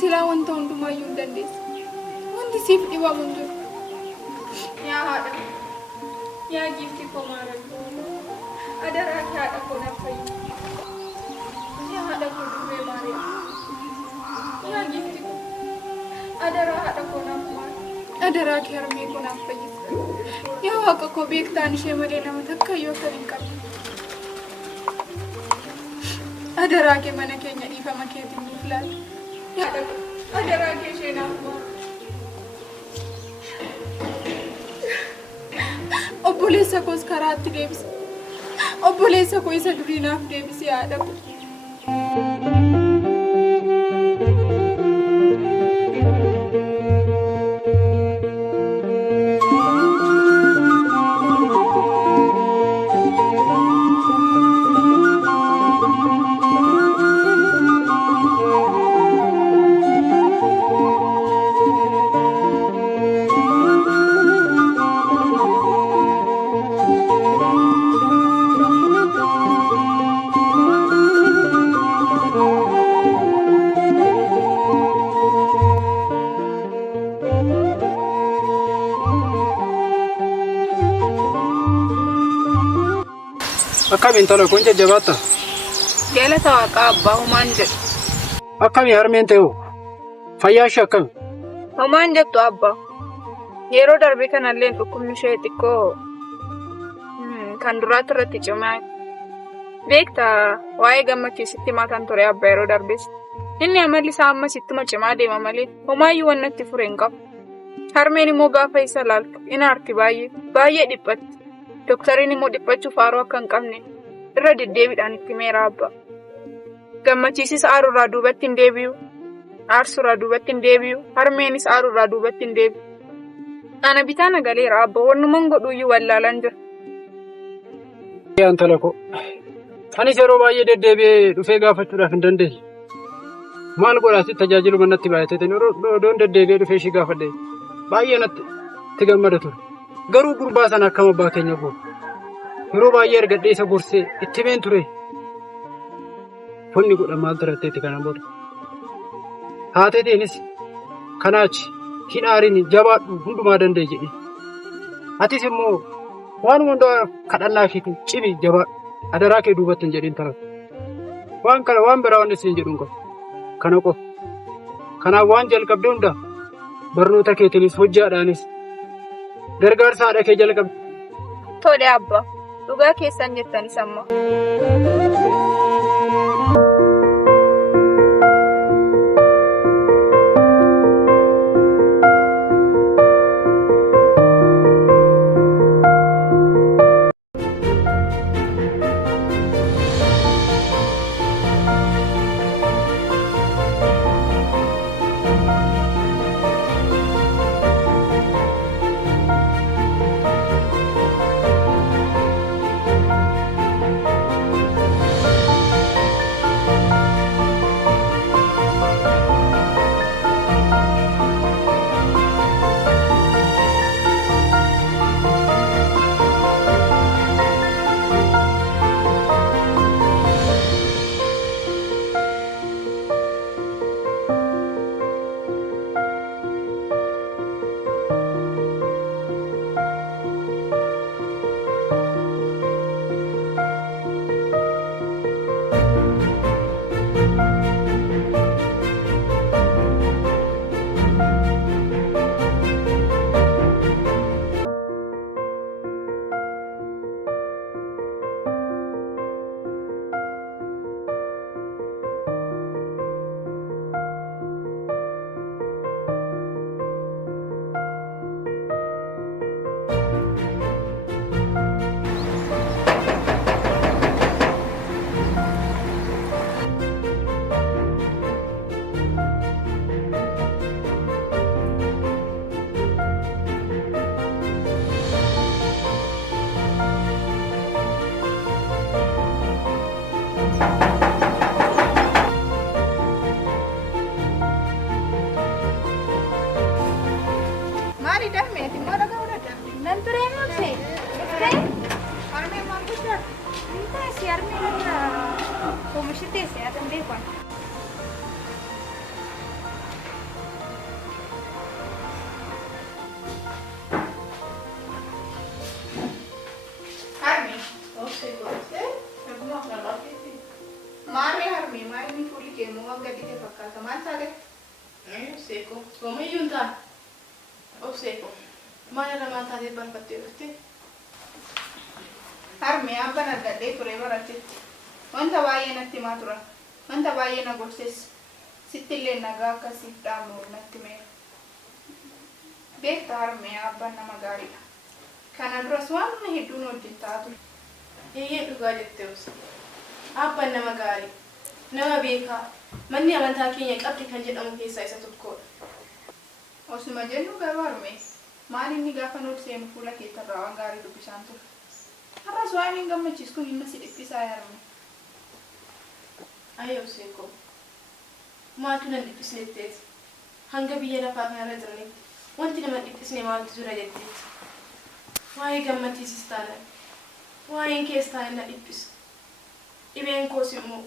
silaa wanta hundumayyuu hin dandeessa. Wanti siif dhibamu hin jiru. Yaa haadha, yaa giiftii koo maaratu. Adaraa kee haadha koo naaf fayyadu. Yaa haadha koo durbee Maariyaam. Yaa giiftii koo. Adaraa haadha koo naaf maari. Adaraa kee harmee koo naaf fayyadu. Yaa waaqa koo beektaan ishee malee nama takka iyyuu akka hin qabne. Adaraa kee mana keenya dhiifama keetiin nuuf laata. Haadha koo adaraa kee ishee naaf maari. Obboleessa koos karaatti deebise. Obboleessa koo isa durii naaf deebise haadha koo. Akkamiin tola kun jajjabaata? Galata Waaqaa abbaa homaan jedhu. Akkamiin harmeen ta'u? Fayyaa ishee akkami? Homaan jettu abbaa. Yeroo darbe kanallee dhukkubni ishee xiqqoo kan duraatti irratti cimaa. Beektaa waa'ee gammachiisitti maataan ture abbaa yeroo darbes. Inni amalli isaa amma sittuma cimaa deema malee homaayyuu waan natti fure hin qabu. Harmeen immoo gaafa isa laaltu ina harki baay'ee dhiphatti. Doktariin immoo dhiphachuuf haaroo akka hin qabne irra deddeebiidhaan itti meera abbaa. Gammachiisis aaruurraa duubatti hin deebi'u. Aarsuurraa duubatti hin deebi'u. Harmeenis aaruurraa duubatti hin deebi'u. Ana bitaa nagaleera abbaa wannumaan godhuuyyuu wallaalaan jira. Yaan tola koo. Anis yeroo baay'ee deddeebi'ee dhufee gaafachuudhaaf hin dandeenye. Maal godhaasi tajaajiluma natti baay'ateetiin odoon deddeebi'ee dhufee ishii gaafadhe baay'ee natti gammada ture. Garuu gurbaa sana akkam abbaa keenya goone. Yeroo baay'ee argadhee isa gorsee itti meen ture. Funni godhan maal turatteetti kana booda. Haateetiinis kanaachi hin aarin jabaadhu hundumaa danda'e jedhe. Atis immoo waanuma hundaa kadhannaa keetiin cimi jabaadhu. Adaraa kee duubatti hin jedhin ta'a. Waan kana waan biraa waan isin jedhu hin qabu. Kana qofa. Kanaaf waan jalqabde hunda barnoota keetiinis hojjaadhaanis gargaarsa haadha kee jalqabde. Tole abbaa. Dhugaa keessan jettanis amma. obseeko goomayyuun ta'a obseeko maal irra maal taatee barbaadde dhufte Harmee abbaan argadhee ture baratetti. Wanta baay'ee natti himaa turan. Wanta baay'ee na gorses. Sittillee nagaa akkasiif dhaamu natti meera. Beektaa harmee abbaan nama gaariidha. Kana duras waan hedduun hojjetaa ture. eeyyee dhugaa jettee obse abbaan nama gaarii nama beekaa manni amantaa keenya qabdi kan jedhamu keessaa isa tokkodha. Osuma jennu garuu harmee maal inni gaafa nuti seenu fuula keetirraa waan gaarii dubbisaan ture. Har'as waan hin gammachiis kun hin si dhiphisaa harmee. Ayee obseekoo maaltu nan dhiphisneetteeti hanga biyya lafaa kanarra jiranitti wanti nama dhiphisne maaltu jira jetteeti. Waa'ee gammachiisis taanaan waa'een kees taanaan na dhiphisa. Dhibeen koos immoo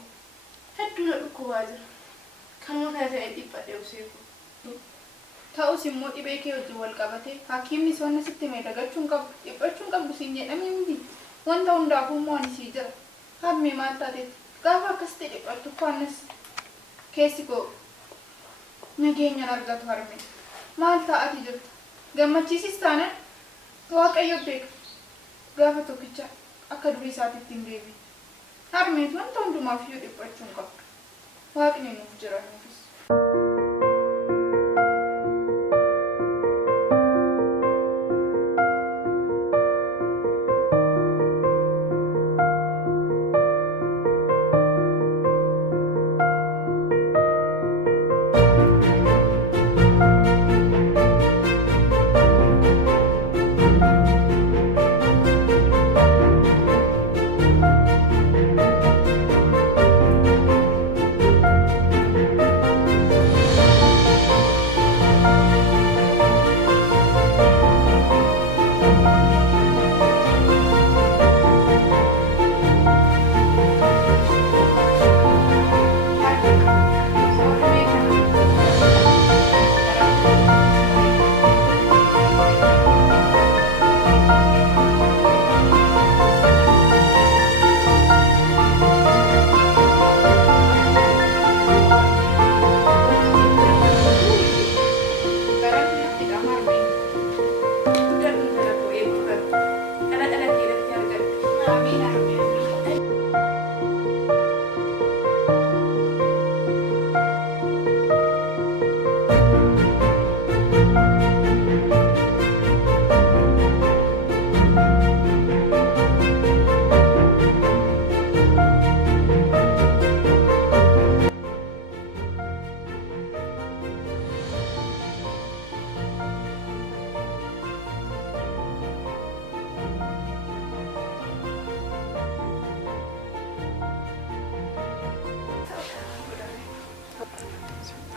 hedduu na dhukkubaa jira. Kanuma kana ta'e dhiphadhe obseekoo. Ta'us immoo dhibee kee wajjin wal qabate hakiimni soonna sitti mee dagachuun qabu dhiphachuun qabdu siin jedhamee miti. Wanta hundaafuu immoo ani sii jira. Harmee maal taateetti gaafa akkasitti dhiphattu kwaannas keessi koo nageenyaan argatu harmee. Maal ta'ati jirtu? Gammachiisis taanaan Waaqayyo beeka. Gaafa tokkicha akka durii isaatiitti hin deebiin. Harmeetu wanta hundumaaf iyyuu dhiphachuu hin qabdu. Waaqni nuuf jira nuufis.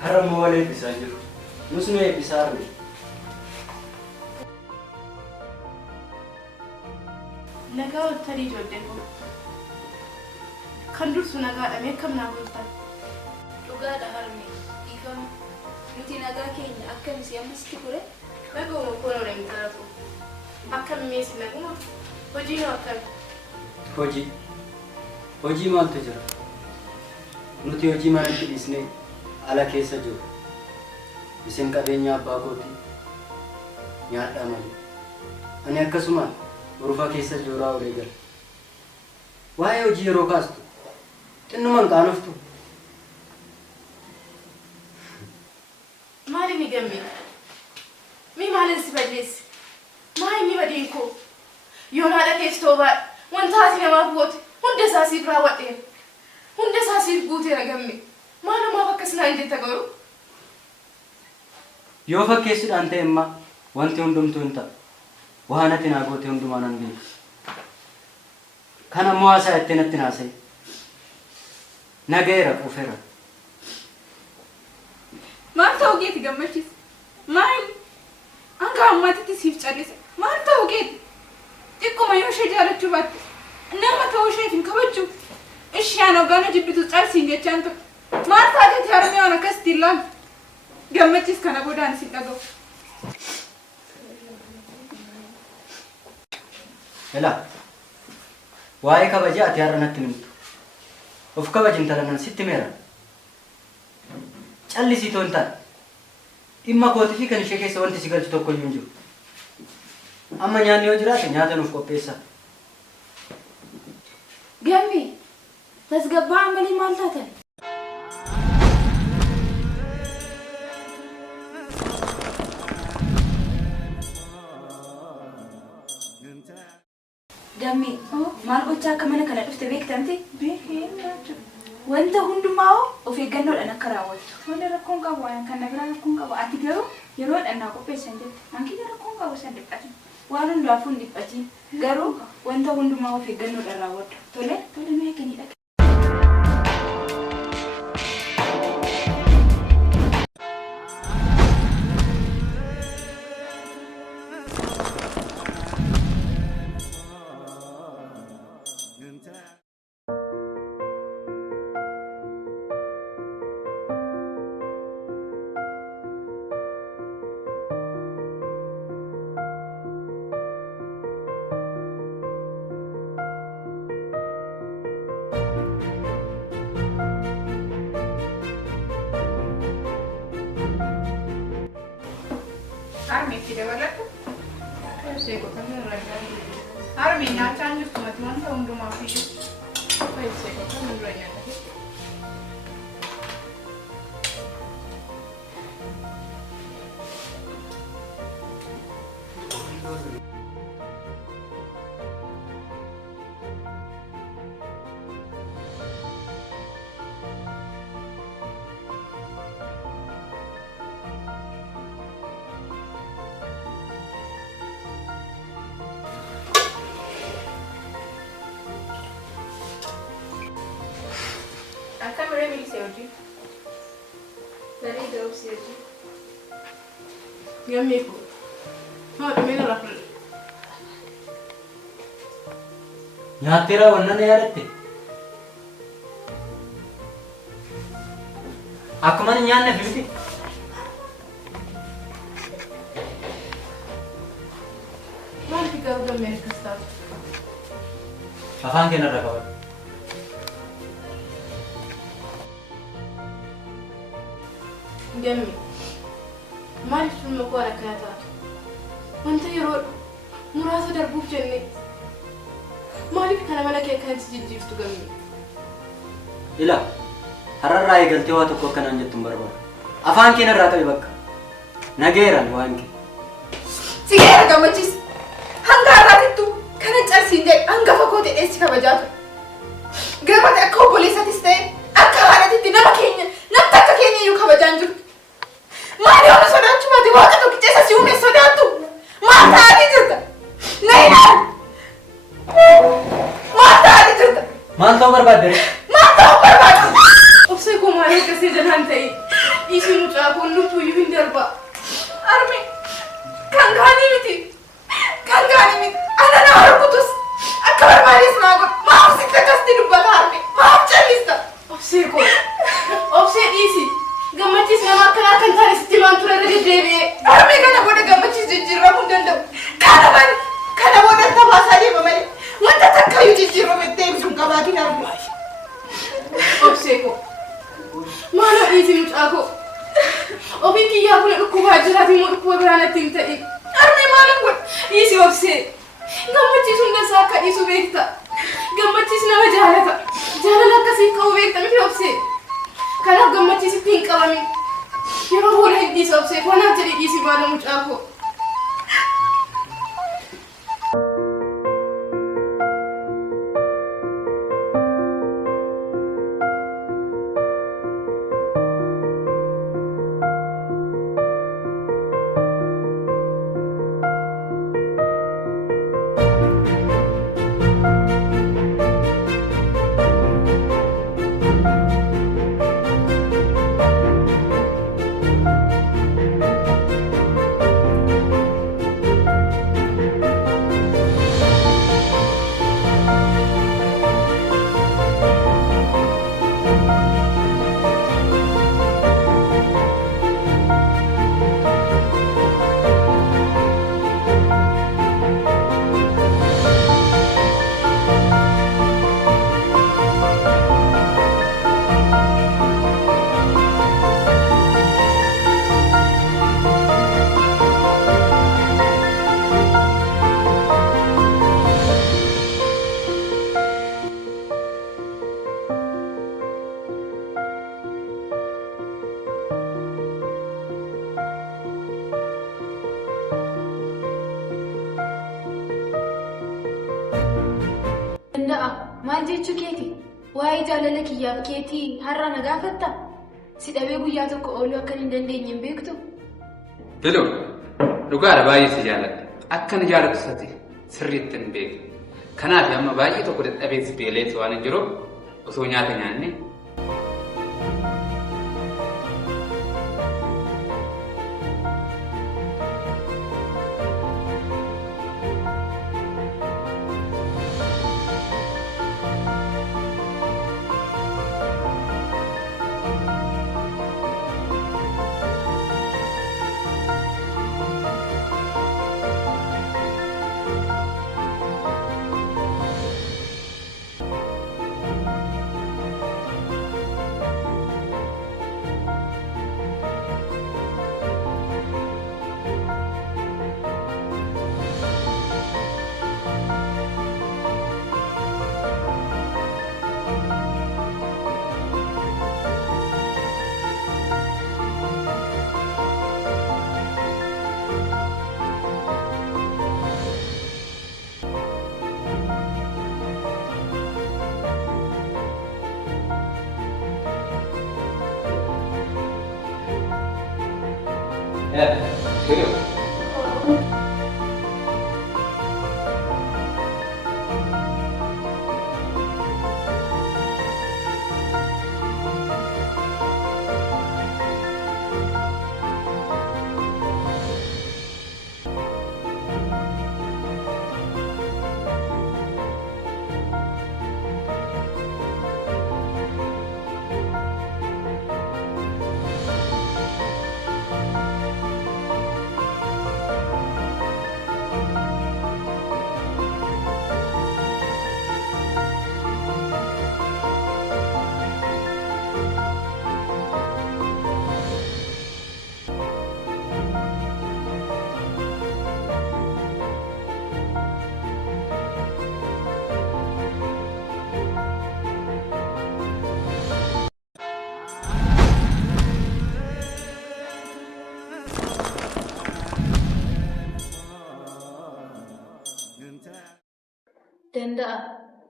Haram wale bisa jiru. Musme bisa arme. Nagaa waltarii ijoolleen kun kan dursu nagaadha meeqam naa bultan. Dhugaadha harmee dhiifama nuti nagaa keenya akkamisi ammasitti ture Naguma kono na mtarafu. Akkam meesi naguma hojii noo akkam. Hojii maaltu jira? Nuti hojii manatti dhiisnee ala keessa jiru. Isin qabeenya abbaa kooti nyaadhaa malee. Ani akkasumaan urufa keessa jooraa olee jira. Waa'ee hojii yeroo kaastu xinnumaan qaanoftu. Maali ni gamme? Mi maalin si balleessi? Maa inni badiin koo? Yoon haadha keessoo baadha. Wanta ati namaaf goote hunda isaa siif raawwadheera. Hunda isaa siif guuteera gamme. Maalumaaf akkas naan jetta garuu? Yoo fakkeessuudhaan ta'e immaa wanti hundumtuu hin ta'a. Waan ati naa goote hundumaa nan beeku. Kan ammoo haasaa itti natti naasa'e. Nagayeera quufeera. Maal ta'uu keeti gammachiisa? Maal? Hanga ammaatitti siif callise. Maal ta'uu keeti? Xiqquma yoo ishee jaalachuu baatte nama ta'uu isheef hin kabajju. Ishee aan hoggaana jibbitu calsiin jechaan ture. Maal taateeti harmee waan akkasitti ilaalu? Gammachiis kana boodaan si dhaga'u. Elaa, waa'ee kabajaa ati har'a natti himtu. Of kabajin talanan sitti meera. Callisii toon ta'a. dhimma kootii fi kan ishee keessa wanti si galchu tokko iyyuu hin jiru. Amma nyaanni yoo jiraate nyaata nuuf qopheessa. Gammi tasgabbaa malee maal taatan? Gammi maal gochaa akka mana kana dhufte beektamte? Beekee jechuudha. Wanta hundumaa of eeggannoodhaan akka raawwattu. Tole rakkoon qabu waan kana biraa rakkoon qabu. Ati garuu yeroo dhannaa qopheessan jette. Hanqina rakkoon qabu san dhiphatin. Waan hundaafuu hin dhiphatin. Garuu wanta hundumaa of eeggannoodhaan raawwadhu. Tole? Tole nu eeganidha. Armi itti dabalatu Obsee qotamuu irra jira. Armi nyaachaan jirtu mati wanta hundumaaf iyyuu obsee qotamuu irra nyaata. Akka mere bilise hojii. Dari da obsee hojii. Gammi ko. Haadha meena rafle. Nyaattee raawwannan yaadatte? Akkuma hin nyaanne miti. Maal fi garuu gammee akkas taatu? Afaan keenya irra qabadhu. Gammi. Maaliif sulma koo akkana taatu? Wanta yeroo muraasa darbuuf jennee maaliif kana mana kee akkanatti jijjiirtu gammi? Ila har'arraa eegaltee waa tokko akkanaan jettu hin barbaadu. Afaan keenya irraa qabi bakka. Nageeran waan kee. Sigeera gammachiis. Hanga har'aatittu kana cabsiin jedhe hangafa koo ta'ee si kabajaatu. Garuu akka obboleessatis ta'e akka haadhatitti nama keenya namni akka keenya iyyuu kabajaan jirtu. Maali waan sodaachuu maati waaqa tokkicha isa si uume sodaattu. Maal ta'anii jirta? Nayinaan! Maal ta'anii jirta? Maal ta'uu barbaadde? Maal ta'uu barbaaddu? Obsee koo maaliif akkasii jalaan ta'e? Dhiisii mucaa koo lubtuu iyyuu hin darba. Armi kan gaanii miti. Kan gaanii miti. Ana nama rukutus akka barbaadees naa godhu. Maaf sitti akkasitti dubbata Armi? Maaf callista? Obsee koo. Obsee dhiisii. Gammachiis nama akkanaa kan taane sitti maan ture irra deddeebi'ee. Armi kana booda gammachiis jijjiiramuu hin danda'u. Kana booda tabaasaa deema malee wanta takkayyuu jijjiiramu itti eebisuun qabaatiin Armi. Obsee koo. Maaloo dhiisii mucaa koo. Ofiin kiyyaa kun dhukkubaa jiraati immoo dhukkuba biraan natti hin ta'in. Armi maalan godhu? Dhiisii obsee. Gammachiis hundasaa akka dhiisu beekta. Gammachiis nama jaalata. Jaalala akkasii qabu beekta miti obsee. Kanaaf gammachiisitti hin qabamin. Yeroo booda hin dhiisa obsee. Kanaaf jedhee dhiisii baala mucaa koo. Maal jechuu keeti? Waa'ee jaalala kiyyaaf keetii har'a na gaafatta? Si dhabee guyyaa tokko ooluu akka hin dandeenye hin beektu? Biloo, dhugaadha baay'ee si jaaladha. Akka na jaalatu sati sirriitti hin beeku. Kanaaf amma baay'ee tokko dadhabee si beeleessu waan hin jiruuf osoo nyaata nyaanne. Biloo. Danda'a.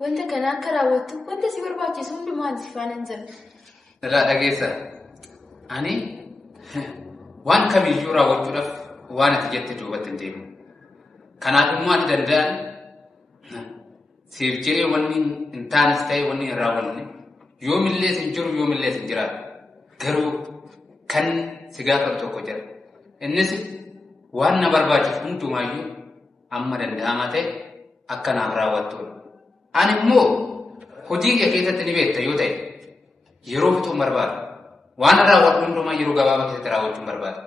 Wanta kana akka raawwattu wanta si barbaachisu hundumaan si faana hin jiru. Irraa dhageessa. Ani waan kamiyyuu raawwachuudhaaf waan ati jette duubatti hin deemu. Kanaafimmoo ati danda'an siif jedhee wanni hin taanes ta'e wanni hin raawwanne yoomillees hin jiru yoomillees hin jiraatu. Garuu kan si gaafatu tokko jira. Innis waan na barbaachisu hundumaayyuu amma danda'ama ta'e akka naaf raawwattuudha. Ani immoo hojii kee keessatti ni beekta yoo ta'e yeroo fixuun barbaada. Waan raawwadhu hundumaa yeroo gabaabaa keessatti raawwachuun barbaada.